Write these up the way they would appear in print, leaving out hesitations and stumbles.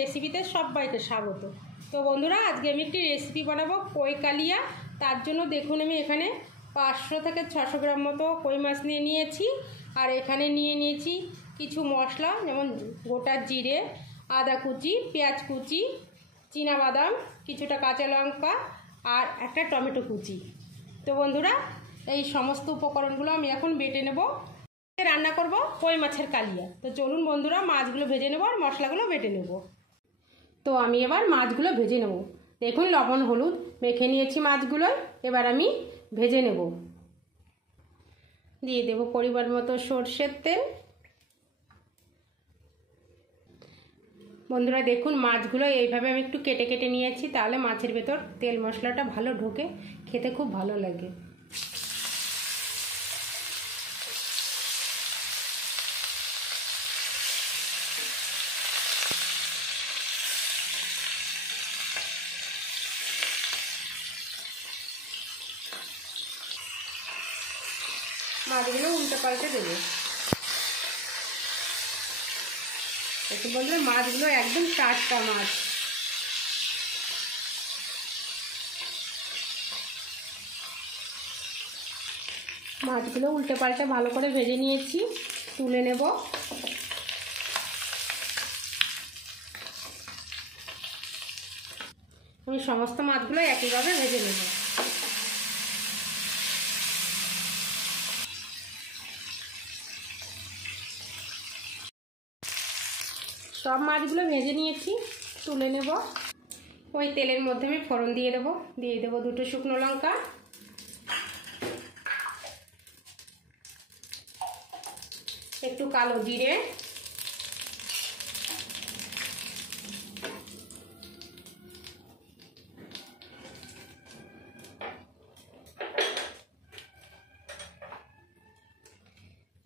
রেসিপিতে সবাইকে স্বাগত। তো বন্ধুরা, আজকে আমি একটি রেসিপি বানাবো কই কালিয়া। তার জন্য দেখুন আমি এখানে 500 থেকে 600 গ্রাম মতো কই মাছ নিয়ে নিয়েছি। আর এখানে নিয়ে নিয়েছি কিছু মশলা, যেমন গোটা জিরে, আদা কুচি, পেঁয়াজ কুচি, চীনাবাদাম, কিছুটা কাঁচা লঙ্কা আর একটা টমেটো কুচি। তো বন্ধুরা, এই সমস্ত উপকরণগুলো আমি এখন বেটে নেব। রান্না করব কই মাছের কালিয়া। তো চলুন বন্ধুরা, মাছগুলো ভেজে নেব আর মশলাগুলো বেটে নেব। তো আমি এবার মাছগুলো ভেজে নেব। দেখুন লবণ হলুদ মেখে নিয়েছি মাছগুলো, এবার আমি ভেজে নেব। দিয়ে দেব পরিমাণ মতো সরষের তেল। বন্ধুরা দেখুন, মাছগুলো এইভাবে আমি একটু কেটে কেটে নিয়েছি, তাহলে মাছের ভেতর তেল মশলাটা ভালো ঢোকে, খেতে খুব ভালো লাগে। মাছগুলো উল্টে পাল্টে দেবো। একটু বন্ধুরা, মাছগুলো একদম টাটকা মাছ। মাছগুলো উল্টে পাল্টে ভালো করে ভেজে নিয়েছি, তুলে নেব। আমি সমস্ত মাছগুলো একইভাবে ভেজে নেব। সব মাছগুলো ভেজে নিয়েছি, তুলে নেব। ওই তেলের মধ্যে আমি ফোড়ন দিয়ে দেবো 2টো শুকনো লঙ্কা, একটু কালো জিরে,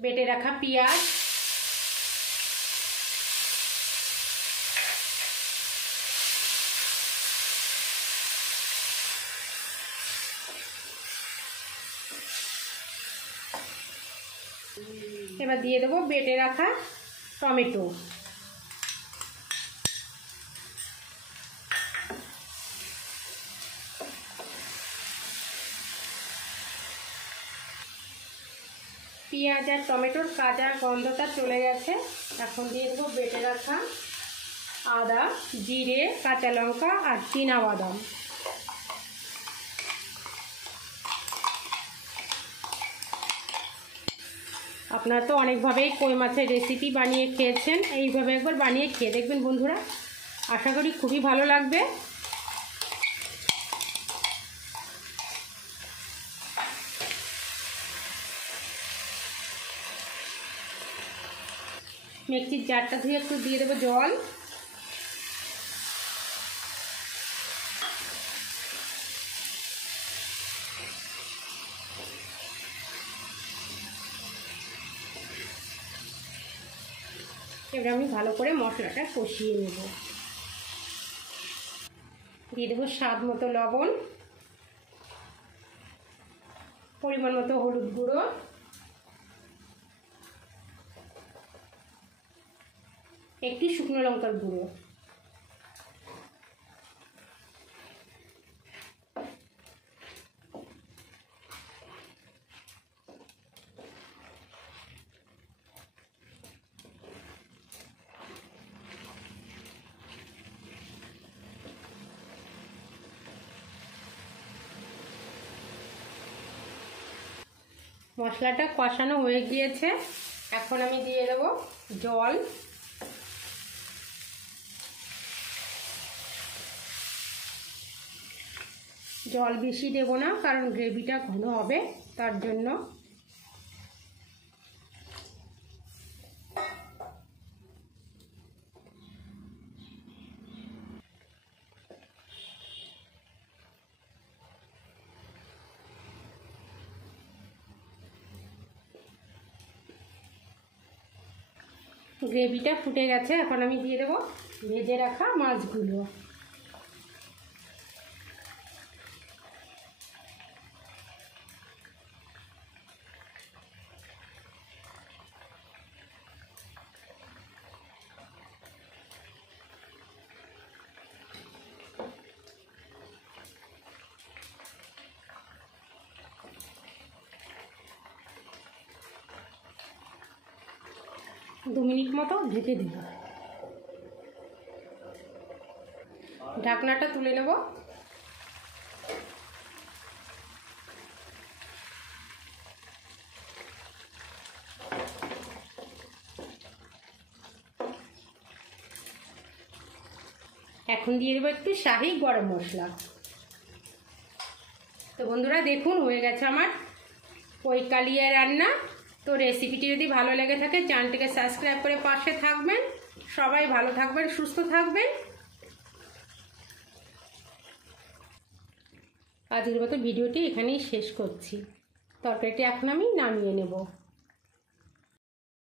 বেটে রাখা পেঁয়াজ, এবার দিয়ে দেবো বেটে রাখা টমেটো। পেঁয়াজ আর টমেটোর কাঁচা গন্ধটা চলে গেছে, এখন দিয়ে দেবো বেটে রাখা আদা, জিরে, কাঁচা লঙ্কা আর চীনাবাদাম। আপনারা তো অনেকভাবেই কই মাছের রেসিপি বানিয়ে খেয়েছেন, এইভাবে একবার বানিয়ে খেয়ে দেখবেন বন্ধুরা, আশা করি খুবই ভালো লাগবে। মিক্সির জারটা ধুয়ে একটু দিয়ে দেবো জল। এবার আমি ভালো করে মশলাটা কষিয়ে নেব। দিয়ে দেবো স্বাদ মতো লবণ, পরিমাণ মতো হলুদ গুঁড়ো, একটি শুকনো লঙ্কার গুঁড়ো। মশলাটা কষানো হয়ে গিয়েছে, এখন আমি দিয়ে দেব জল। জল বেশি দেব না, কারণ গ্রেভিটা ঘন হবে, তার জন্য। গ্রেভিটা ফুটে গেছে, এখন আমি দিয়ে দেবো ভেজে রাখা মাছগুলো। 2 মিনিট মতো ঢেকে দেব। ঢাকনাটা তুলে নেব। এখন দিয়ে দেবো একটু শাহি গরম মশলা। তো বন্ধুরা দেখুন হয়ে গেছে আমার কই কালিয়া রান্না। তো রেসিপিটি যদি ভালো লেগে থাকে চ্যানেলটিকে সাবস্ক্রাইব করে পাশে থাকবেন। সবাই ভালো থাকবেন, সুস্থ থাকবেন। আজকের মতো ভিডিওটি এখানেই শেষ করছি। তরকারিটি এখন আমি নামিয়ে নেব।